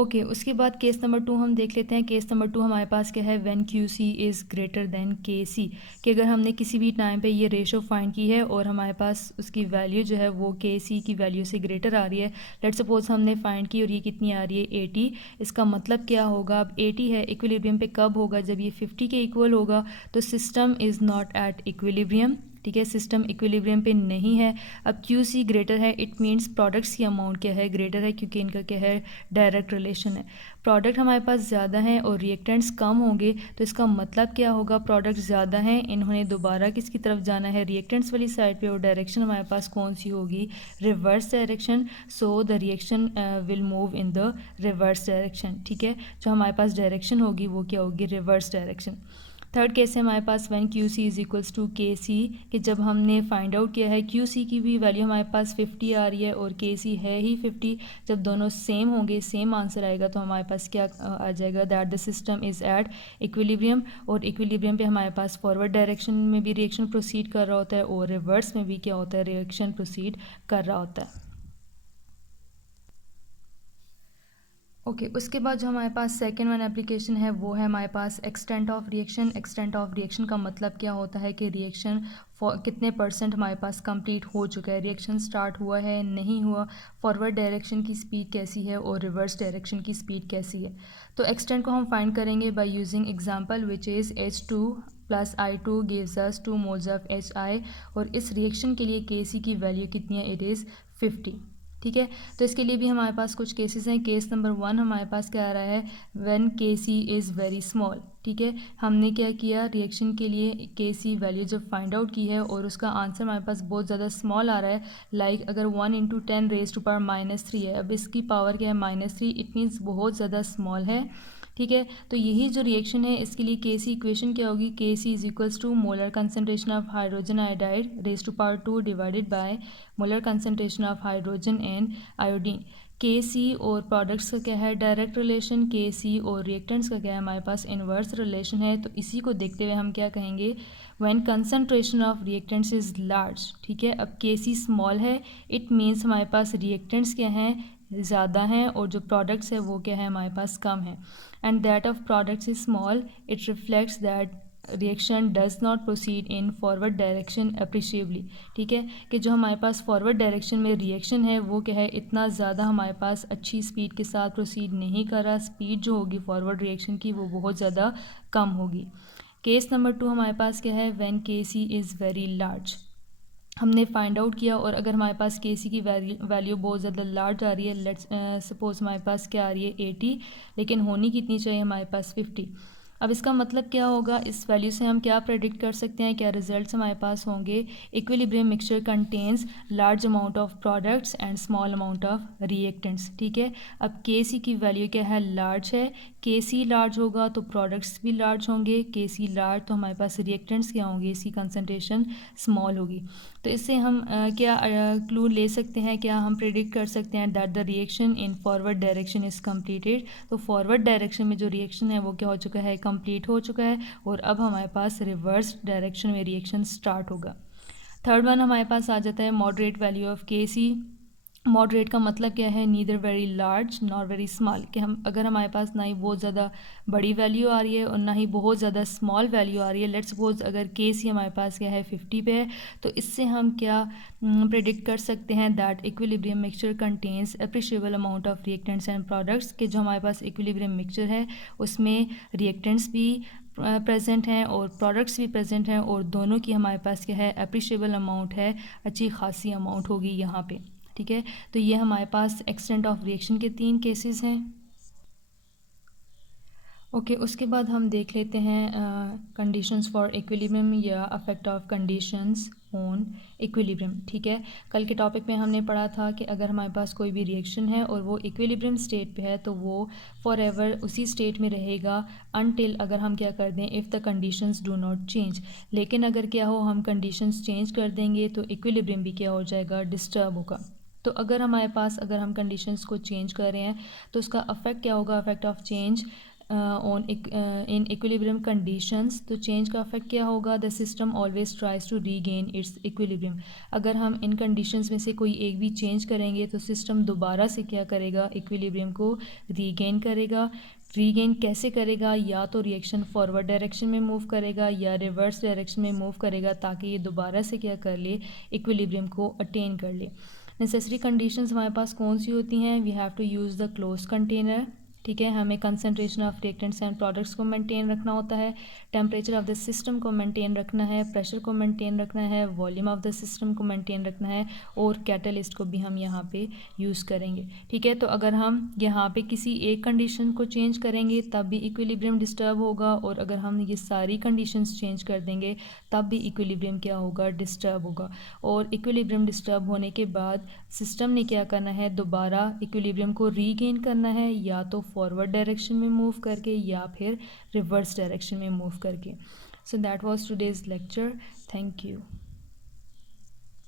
Okay उसके बाद case number 2 हम देख लेते हैं। केस नंबर 2 हमारे पास क्या है, when Q C is greater than K C, कि अगर हमने किसी भी टाइम पे ये रेशो फाइंड की है और हमारे पास उसकी वैल्यू जो है वो के सी की वैल्यू से ग्रेटर आ रही है। लेट्स सपोज हमने फाइंड की और ये कितनी आ रही है 80। इसका मतलब क्या होगा, अब 80 है, इक्विलिब्रियम पे कब होगा, जब ये 50 के इक्वल होगा। तो system is not at equilibrium, ठीक है, सिस्टम इक्विलिब्रियम पे नहीं है। अब क्यू सी ग्रेटर है, इट मीन्स प्रोडक्ट्स की अमाउंट क्या है, ग्रेटर है, क्योंकि इनका क्या है, डायरेक्ट रिलेशन है। प्रोडक्ट हमारे पास ज़्यादा हैं और रिएक्टेंट्स कम होंगे, तो इसका मतलब क्या होगा, प्रोडक्ट ज़्यादा हैं, इन्होंने दोबारा किसकी तरफ जाना है, रिएक्टेंट्स वाली साइड पे, और डायरेक्शन हमारे पास कौन सी होगी, reverse direction. So the reaction will move in the reverse direction, ठीक है, जो हमारे पास डायरेक्शन होगी वो क्या होगी, रिवर्स डायरेक्शन। थर्ड केस है हमारे पास when Q C is equals to K C, कि जब हमने फाइंड आउट किया है क्यू सी की भी वैल्यू हमारे पास 50 आ रही है और के सी है ही 50। जब दोनों सेम होंगे, सेम आंसर आएगा, तो हमारे पास क्या आ जाएगा, that the system is at equilibrium. और इक्विलिब्रियम पे हमारे पास फॉरवर्ड डायरेक्शन में भी रिएक्शन प्रोसीड कर रहा होता है और रिवर्स में भी क्या होता है, रिएक्शन प्रोसीड कर रहा होता है। ओके उसके बाद जो हमारे पास सेकेंड वन एप्लीकेशन है वो है हमारे पास extent of reaction. Extent of reaction का मतलब क्या होता है कि रिएक्शन कितने परसेंट हमारे पास कंप्लीट हो चुका है, रिएक्शन स्टार्ट हुआ है नहीं हुआ, फॉरवर्ड डायरेक्शन की स्पीड कैसी है और रिवर्स डायरेक्शन की स्पीड कैसी है। तो एक्सटेंट को हम फाइंड करेंगे by using example which is H2 plus I2 gives us 2 moles of HI, और इस रिएक्शन के लिए Kc की वैल्यू कितनी है, इट इज़ 50, ठीक है। तो इसके लिए भी हमारे पास कुछ केसेस हैं। केस नंबर 1 हमारे पास क्या आ रहा है, व्हेन के सी इज़ वेरी स्मॉल, ठीक है। हमने क्या किया, रिएक्शन के लिए के सी वैल्यू जब फाइंड आउट की है और उसका आंसर हमारे पास बहुत ज़्यादा स्मॉल आ रहा है, लाइक अगर 1 × 10 रेज़ टू पावर -3 है, अब इसकी पावर क्या है, -3, इट मीन्स बहुत ज़्यादा स्मॉल है, ठीक है। तो यही जो रिएक्शन है इसके लिए के सी इक्वेशन क्या होगी, K C is equals to molar concentration of hydrogen iodide raise to power 2 divided by molar concentration of hydrogen and iodine. K C और प्रोडक्ट्स का क्या है, डायरेक्ट रिलेशन, के सी और रिएक्टेंट्स का क्या है, हमारे पास इन्वर्स रिलेशन है। तो इसी को देखते हुए हम क्या कहेंगे, when concentration of reactants is large, ठीक है। अब के सी स्मॉल है, इट मीन्स हमारे पास रिएक्टेंट्स क्या हैं, ज़्यादा हैं, और जो प्रोडक्ट्स है वो क्या है, हमारे पास कम है। And that of products is small, it reflects that reaction does not proceed in forward direction appreciably, ठीक है, कि जो हमारे पास फॉरवर्ड डायरेक्शन में रिएक्शन है वो क्या है, इतना ज़्यादा हमारे पास अच्छी स्पीड के साथ प्रोसीड नहीं कर रहा, स्पीड जो होगी फॉरवर्ड रिएक्शन की वो बहुत ज़्यादा कम होगी। केस नंबर 2 हमारे पास क्या है, व्हेन के सी इज़ वेरी लार्ज। हमने फाइंड आउट किया और अगर हमारे पास के सी की वैल्यू बहुत ज़्यादा लार्ज आ रही है, लेट्स सपोज हमारे पास क्या आ रही है 80, लेकिन होनी कितनी चाहिए हमारे पास 50। अब इसका मतलब क्या होगा, इस वैल्यू से हम क्या प्रेडिक्ट कर सकते हैं, क्या रिजल्ट्स हमारे पास होंगे, equilibrium mixture contains large amount of products and small amount of reactants, ठीक है। अब के सी की वैल्यू क्या है, लार्ज है, के सी लार्ज होगा तो प्रोडक्ट्स भी लार्ज होंगे, के सी लार्ज तो हमारे पास रिएक्टेंट्स क्या होंगे, इसकी कंसनट्रेशन स्मॉल होगी। तो इससे हम क्या क्लू ले सकते हैं, क्या हम प्रेडिक्ट कर सकते हैं that the reaction in forward direction is completed. तो फॉरवर्ड डायरेक्शन में जो रिएक्शन है वो क्या हो चुका है, कंप्लीट हो चुका है, और अब हमारे पास रिवर्स डायरेक्शन में रिएक्शन स्टार्ट होगा। थर्ड वन हमारे पास आ जाता है मॉडरेट वैल्यू ऑफ के सी। मॉडरेट का मतलब क्या है, neither very large nor very small, कि हम अगर हमारे पास ना ही बहुत ज़्यादा बड़ी वैल्यू आ रही है और ना ही बहुत ज़्यादा स्मॉल वैल्यू आ रही है। लेट्स सपोज अगर के सी हमारे पास क्या है 50 पे है, तो इससे हम क्या प्रेडिक्ट कर सकते हैं that equilibrium mixture contains appreciable amount of reactants and products, के जो हमारे पास इक्विलिब्रियम मिक्सचर है उसमें रिएक्टेंट्स भी प्रेजेंट हैं और प्रोडक्ट्स भी प्रेजेंट हैं, और दोनों की हमारे पास क्या है, अप्रिशिएबल अमाउंट है, अच्छी खासी अमाउंट होगी यहाँ पे, ठीक है। तो ये हमारे पास एक्सटेंट ऑफ रिएक्शन के 3 केसेस हैं। ओके उसके बाद हम देख लेते हैं कंडीशंस फॉर इक्विलिब्रियम या affect of conditions on equilibrium, ठीक है। कल के टॉपिक में हमने पढ़ा था कि अगर हमारे पास कोई भी रिएक्शन है और वो इक्विलिब्रियम स्टेट पे है तो वो फॉर एवर उसी स्टेट में रहेगा अनटिल अगर हम क्या कर दें, if the conditions do not change. लेकिन अगर क्या हो, हम कंडीशंस चेंज कर देंगे तो इक्विलिब्रियम भी क्या हो जाएगा, डिस्टर्ब होगा। तो अगर हमारे पास अगर हम कंडीशंस को चेंज कर रहे हैं तो उसका अफेक्ट क्या होगा, affect of change on in equilibrium conditions, तो चेंज का इफेक्ट क्या होगा? The system always tries to regain its equilibrium. अगर हम इन कंडीशंस में से कोई एक भी चेंज करेंगे तो सिस्टम दोबारा से क्या करेगा? इक्विलिब्रियम को रीगेन करेगा। रीगेन कैसे करेगा? या तो रिएक्शन फॉरवर्ड डायरेक्शन में मूव करेगा या रिवर्स डायरेक्शन में मूव करेगा, ताकि ये दोबारा से क्या कर ले? इक्विलिब्रियम को अटेन कर ले। नेसेसरी कंडीशंस हमारे पास कौन सी होती हैं? We have to use the close container, ठीक है। हमें concentration of reactants and products को मेंटेन रखना होता है, टेम्परेचर ऑफ द सिस्टम को मेंटेन रखना है, प्रेशर को मेंटेन रखना है, वॉल्यूम ऑफ द सिस्टम को मेंटेन रखना है, और कैटलिस्ट को भी हम यहाँ पे यूज़ करेंगे, ठीक है। तो अगर हम यहाँ पे किसी एक कंडीशन को चेंज करेंगे तब भी इक्विलिब्रियम डिस्टर्ब होगा, और अगर हम ये सारी कंडीशंस चेंज कर देंगे तब भी इक्विलिब्रियम क्या होगा? डिस्टर्ब होगा। और इक्विलिब्रियम डिस्टर्ब होने के बाद सिस्टम ने क्या करना है? दोबारा इक्विलिब्रियम को रीगेन करना है, या तो फॉरवर्ड डायरेक्शन में मूव करके या फिर रिवर्स डायरेक्शन में मूव करके। So that was today's lecture. Thank you.